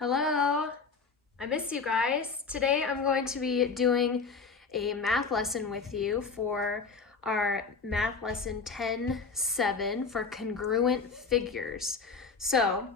Hello, I missed you guys. Today I'm going to be doing a math lesson with you for our math lesson 10-7 for congruent figures. So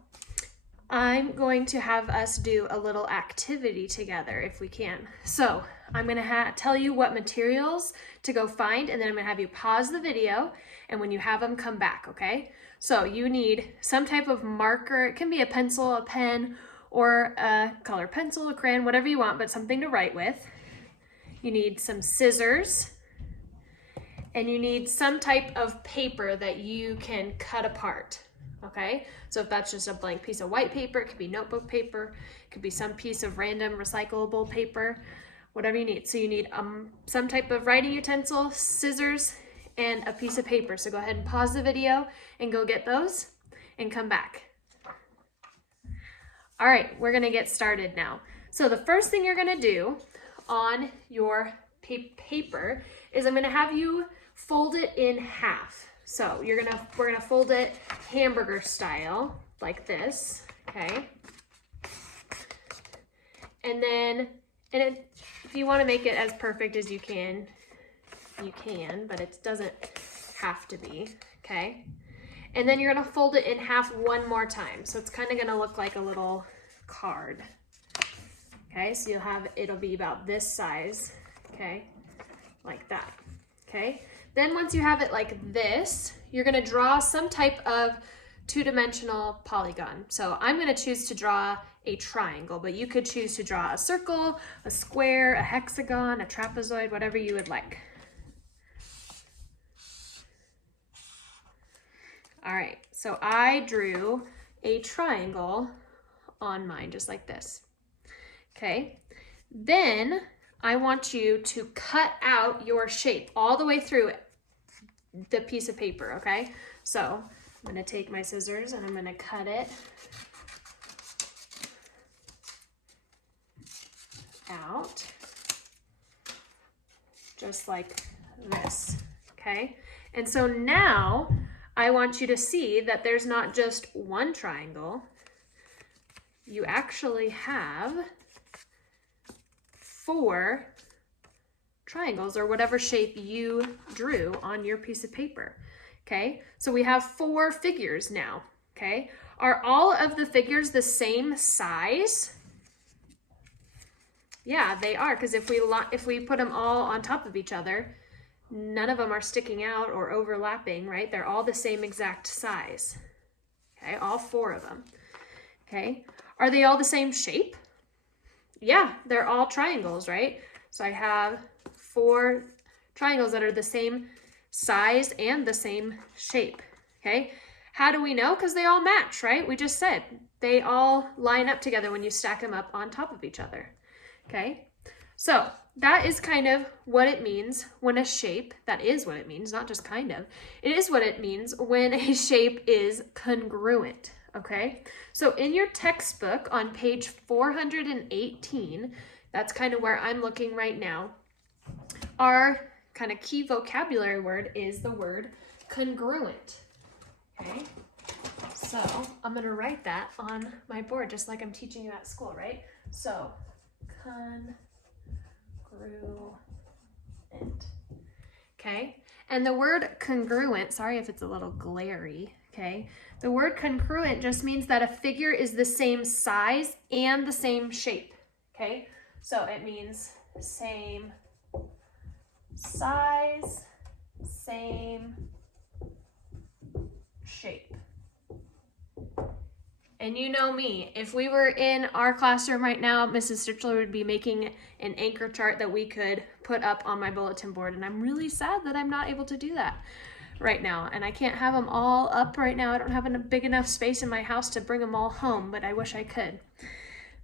I'm going to have us do a little activity together if we can. So I'm going to tell you what materials to go find, and then I'm going to have you pause the video, and when you have them, come back, okay? So you need some type of marker. It can be a pencil, a pen, or a color pencil, a crayon, whatever you want, but something to write with. You need some scissors, and you need some type of paper that you can cut apart, okay? So if that's just a blank piece of white paper, it could be notebook paper, it could be some piece of random recyclable paper, whatever you need. So you need some type of writing utensil, scissors, and a piece of paper. So go ahead and pause the video and go get those and come back. All right, we're gonna get started now. So the first thing you're gonna do on your paper is I'm gonna have you fold it in half. So we're gonna fold it hamburger style, like this, okay? And then, if you wanna make it as perfect as you can, but it doesn't have to be, okay? And then you're gonna fold it in half one more time. So it's kind of gonna look like a little card. Okay, so it'll be about this size, okay? Like that, okay? Then once you have it like this, you're gonna draw some type of two-dimensional polygon. So I'm gonna choose to draw a triangle, but you could choose to draw a circle, a square, a hexagon, a trapezoid, whatever you would like. All right, so I drew a triangle on mine, just like this. Okay, then I want you to cut out your shape all the way through the piece of paper, okay? So I'm gonna take my scissors and I'm gonna cut it out, just like this, okay? And so now, I want you to see that there's not just one triangle. You actually have 4 triangles, or whatever shape you drew on your piece of paper, okay? So we have 4 figures now, okay? Are all of the figures the same size? Yeah, they are, because if we put them all on top of each other, none of them are sticking out or overlapping, right? They're all the same exact size, okay? All 4 of them, okay? Are they all the same shape? Yeah, they're all triangles, right? So I have 4 triangles that are the same size and the same shape, okay? How do we know? Because they all match, right? We just said they all line up together when you stack them up on top of each other, okay? So that is kind of what it means when a shape, that is what it means, not just kind of, it is what it means when a shape is congruent, okay? So in your textbook on page 418, that's kind of where I'm looking right now, our kind of key vocabulary word is the word congruent, okay? So I'm gonna write that on my board just like I'm teaching you at school, right? So congruent, okay? And the word congruent, sorry if it's a little glary, okay? The word congruent just means that a figure is the same size and the same shape, okay? So it means same size, same shape. And you know me, if we were in our classroom right now, Mrs. Stichler would be making an anchor chart that we could put up on my bulletin board. And I'm really sad that I'm not able to do that right now. And I can't have them all up right now. I don't have a big enough space in my house to bring them all home, but I wish I could.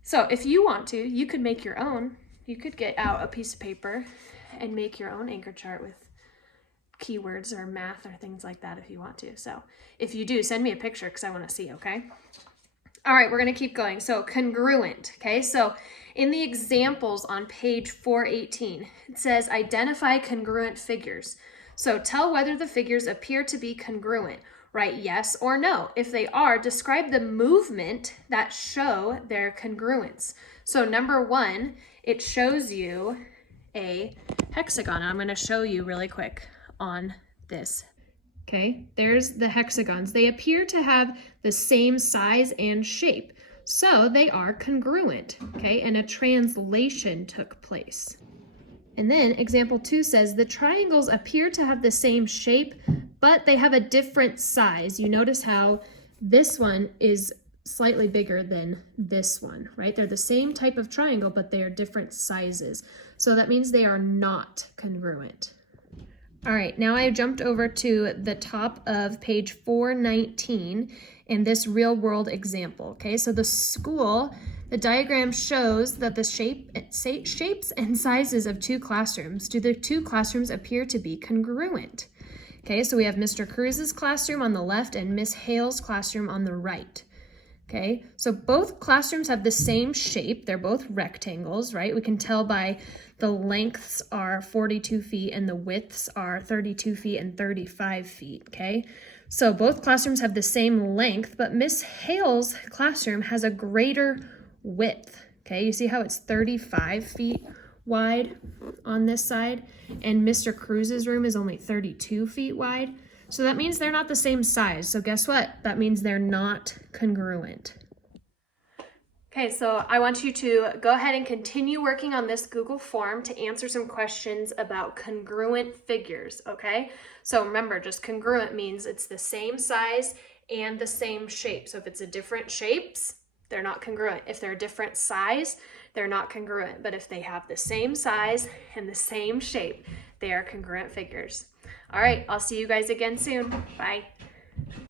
So if you want to, you could make your own. You could get out a piece of paper and make your own anchor chart with keywords or math or things like that if you want to. So if you do, send me a picture because I want to see, okay? All right, we're going to keep going. So congruent, okay? So in the examples on page 418, it says identify congruent figures. So tell whether the figures appear to be congruent. Write yes or no. If they are, describe the movement that show their congruence. So number 1, it shows you a hexagon. I'm going to show you really quick on this. Okay, there's the hexagons. They appear to have the same size and shape, so they are congruent, okay, and a translation took place. And then example 2 says the triangles appear to have the same shape, but they have a different size. You notice how this one is slightly bigger than this one, right? They're the same type of triangle, but they are different sizes. So that means they are not congruent. All right, now I jumped over to the top of page 419 in this real world example, okay? So the school, the diagram shows that the shapes and sizes of 2 classrooms. Do the 2 classrooms appear to be congruent? Okay, so we have Mr. Cruz's classroom on the left and Miss Hale's classroom on the right. Okay, so both classrooms have the same shape. They're both rectangles, right? We can tell by the lengths are 42 feet and the widths are 32 feet and 35 feet, okay? So both classrooms have the same length, but Miss Hale's classroom has a greater width, okay? You see how it's 35 feet wide on this side, and Mr. Cruz's room is only 32 feet wide. So that means they're not the same size. So guess what? That means they're not congruent. Okay, so I want you to go ahead and continue working on this Google form to answer some questions about congruent figures, okay? So remember, just congruent means it's the same size and the same shape. So if it's a different shapes, they're not congruent. If they're a different size, they're not congruent. But if they have the same size and the same shape, they are congruent figures. All right, I'll see you guys again soon. Bye.